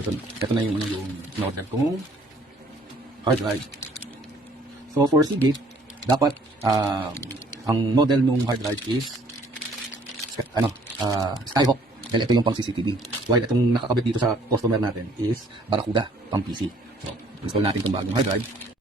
So ito na yung yung in-order kong hard drive. So for Seagate, dapat ang model ng hard drive is Skyhawk, dahil ito yung pang CCTV. While itong nakakabit dito sa customer natin is Barracuda, pang PC. So install natin itong bagong hard drive.